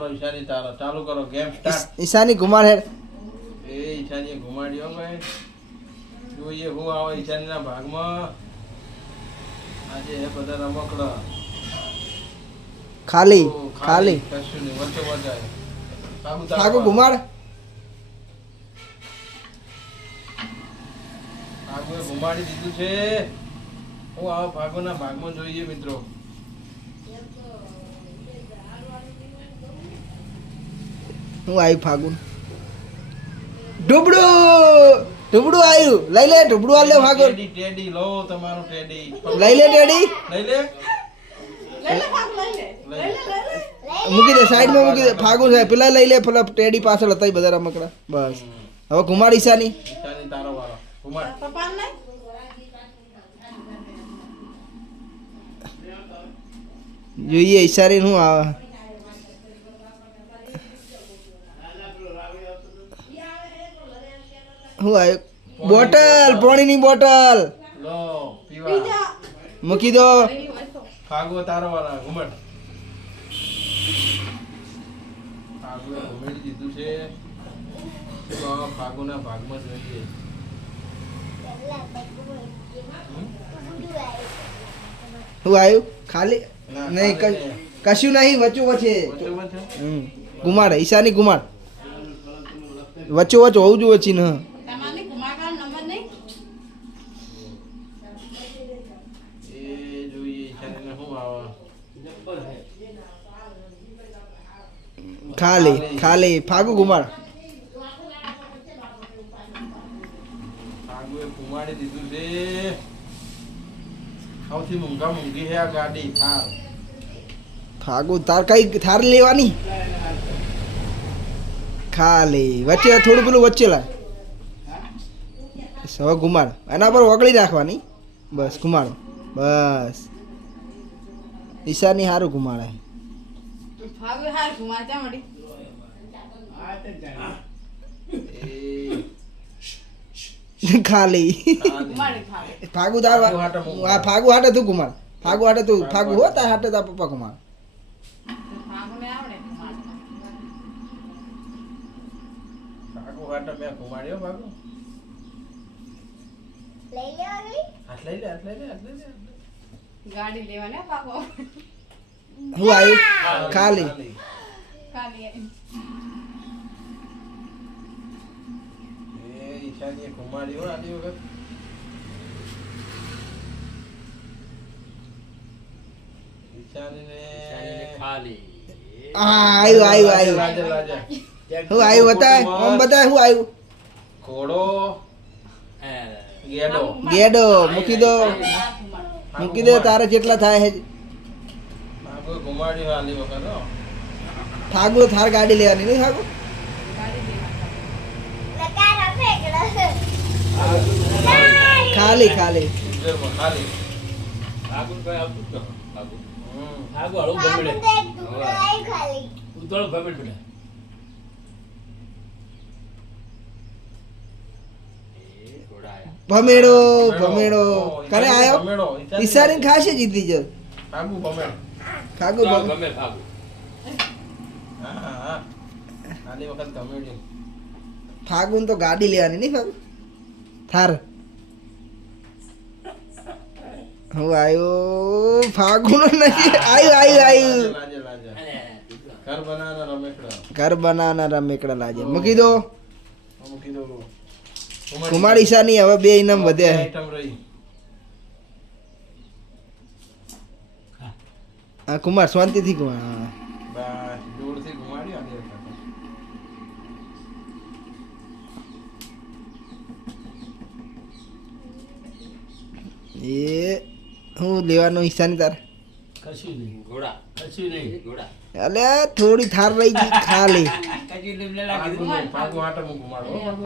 વારો ઈશાની તારો ચાલુ કરો game start Ishani Kumar head. એ ઈશાની ઘુમાડ્યો ભાઈ. જોઈએ હું આવે ઈશાનીના ભાગમાં. આજે હે બધા રમકડા ખાલી ખાલી કશું નહીં વચ્ચે વચાય. ઠાકુ કુમાર ભાગોએ ઘુમાડી દીધું છે. હું આવા ભાગોના ભાગમાં જોઈએ મિત્રો. હું આવ્યું ફાગુન. ઢુબડું ઢુબડું આવ્યું લઈ લે ઢુબડું આ લે ફાગુન. ટેડી લો તમારો ટેડી. લઈ લે ટેડી. લઈ લે. મૂકી દે સાઈડમાં મૂકી દે. ફાગુન સાહેબ પેલા લઈ લે પેલા ટેડી પાછળ હતા બધા રમકડા બસ. હવે કુમાર ઈશાની. ઈશાની તારો વારો. ઘુમાડ. જોઈએ ઈશાની શું આવે શું આવ્યું બોટલ પાણીની બોટલ. લો પીવા. મૂકી દો. ફાગો તારો વાળા ઘુમટ ફાગો ઘુમેડી દીધું છે ફાગોના ભાગમાં જોઈએ શું આવ્યું ખાલી? નહીં કશું નહીં. વચ્ચો વચ્ચે. ગુમાડ ઈશાની ગુમાડ. વચ્ચો વચ્ચ હોવું જોઈએ ચીન એ જોઈએ ઈશાનીને શું આવે ખાલી ખાલી ફાગુ ગુમાડ ફાગુએ ઘુમાડી દીધું છે સૌથી મોંઘા મોંઘી છે આ ગાડી થાર ફાગુ તાર કઈ થાર લેવાની ખાલી વચ્ચે થોડું પેલું વચ્ચે લાય હવે ગુમાડ એના પર ઓગળી રાખવાની બસ ગુમાડો બસ ઈશાની સારું ગુમાડાય એ ખાલી ખાલી. ફાગુ તાર ફાગુ હાટે મૂક. આ ફાગુ હાટે તું ગુમાડ ફાગુ હાટે તું ફાગુ હો તાર હાટે તાર પપ્પા ગુમાડ ફાગુ હાટે મેં ઘુમાડ્યો ફાગુ હાથ લઈ લે હાથ લઈ લે હાથ લઈ લે હાથ લઈ લે. ગાડી લેવાને પાકો હું આવ્યું ખાલી ખાલી એ કુમારી હોય આની વખત. હા આવ્યું આવ્યું આવ્યું હું આવ્યું બતાય? આમ બતાય હું આવ્યું ઘોડો ગેડો. ગેડો મૂકી દો. મૂકી દો તારે જેટલા થાય હેજ. ફાગુ થાર ગાડી લેવાની નહીં ફાગુ ખાલી ખાલી ઉજ્જૈનમાં ખાલી આગળ કઈ આવતું જ ન આગળ હમ. આગળ હળવું ગમેડે ઉતળ ગમેડ બેટા એ ઘોડા ખાલી ભમેડો ભમેડો કરે આયો ભમેડો. ખાશે જીતી જ ખાગુ ભમેડો. ખાગુ ભમેડો ખાગુ હા, હા, આની વખત ગમેડ્યું. ફાગુન તો ગાડી લેવાની નહીં ફાગુ થાર. હું આવ્યો ફાગુન નહીં. આવ્યું આવ્યું આવ્યું. ઘર બનાવના રમેકડા. લાજે મૂકી દો. કુમાર ઈશાની હવે બે ઇનામ વધે. કુમાર શાંતિથી કુમાર હા. બસ, જોરથી ઘુમાડ્યું આલી વખત. એ હું લેવાનો ઈશાન તાર. કશું નહીં. ઘોડા. કશું નહીં. ઘોડા. અલે થોડી થાર રહી ગઈ ખા લે લાગી ને- ઘુમાડું.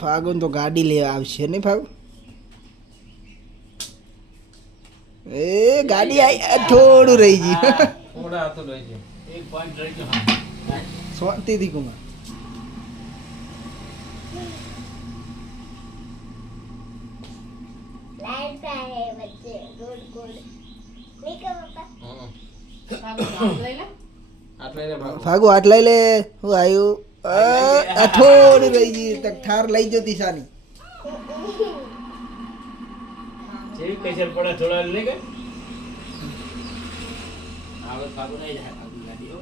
ફાગુન તો ગાડી લેવા આવશે નહીં ફાગુ એ ગાડી આઈ આ થોડું રહી ગયું. થોડા હાથો રહી છે એક પોઈન્ટ રહી ગયો હા. શાંતિથી કુમાર લાઈટ आहे વચ્ચે ગોળ ગોળ. નહીં પપ્પા. ફાગુ આટલા લે. હું આવ્યું આ થોડી રહી ગયું તક ઠાર લઈ જતી દિશાની જેવી કૈસર પડે થોડા નહીં કે આવે સારું નહીં જાય સારું ગાડી હો.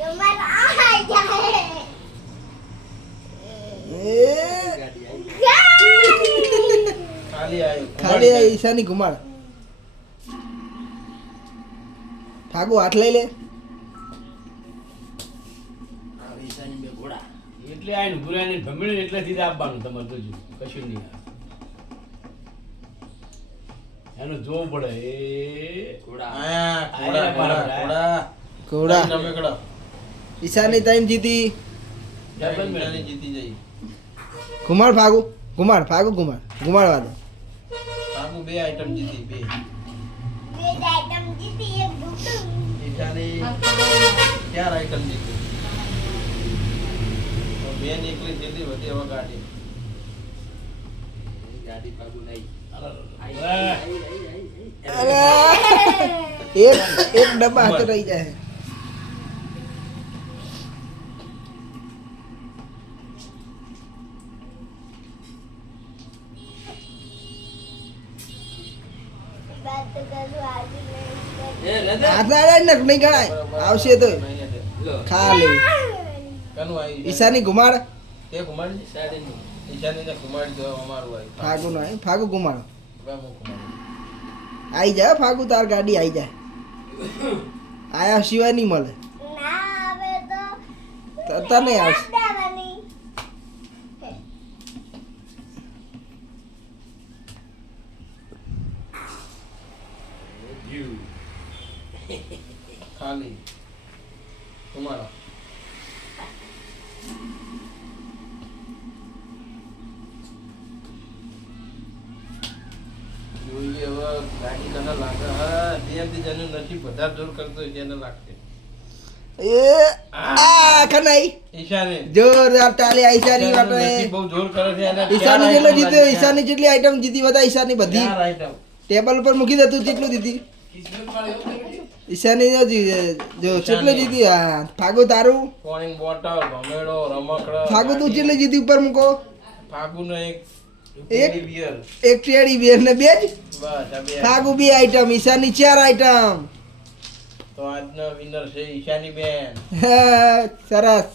આ જાય. એ ખાલી આ ઈશાની ઘુમાડ. ઠાકુ હાથ લઈ લે. આવે ઈશાની બે ઘોડા. એટલે આઈને ગુરાને ભમેળે એટલેથી જ આપવાનું તમારે જોજો કશું નહીં આવે. એનું જોવું પડે. એ ઘોડા. ઈશાની ટાઈમ જીતી. જીતી જઈ. ઘુમાડ ફાગુ ઘુમાડ ફાગુ ઘુમાડ ઘુમાડવા દો. ફાગુ બે આઈટમ જીતી બે. બે આઈટમ જીતી એક દુકાન ઈશાની ચાર આઈટમ જીતી. તો નીકળી જીતી વધી હવે ગાડી ગાડી પાકુ નહીં અરે, એક એક ડબ્બા હાથે રહી જાય. આવશે તો. ખાલી. ઈશાની ઘુમાડ. તે કુમારી ઈશાની જો અમારું આવી ફાગુ નો ફાગુ ઘુમાડ. આવી આઈ જાય ફાગુ તાર ગાડી આઈ જાય. આયા સિવાય નહીં મળે. ના આવે તો તરતા નહીં આવશે. ખાલી કુમારા જોઈએ હવે ગાડી કને લાગે જેમથી જેનું નસીબ વધારે જોર કરતો હોય લાગશે. એ આ કનાઈ ઈશાને. જોરદાર તાલી આ ઈશાની ઈશાનું વાટે બહુ જોર કરે છે ઈશાની જેટલો જીત્યો ઈશાની જેટલી આઈટમ જીતી બધા ઈશાની બધી. ટેબલ ઉપર મૂકી દેતું જેટલું દીધી ઈશાની જો જેટલું જીતી હા. ફાગુ તારું? પોણીંગ બોટલ ભમેડો રમકડા ફાગુ તું જેટલી જીતી ઉપર મૂકો. ફાગુનો એક એક? એક ટેડી બિયર ને બે જ? ખાગુ બે. આઈટમ ઈશાની ચાર આઈટમ તો આજનો વિનર છે ઈશાની બેન હા, સરસ.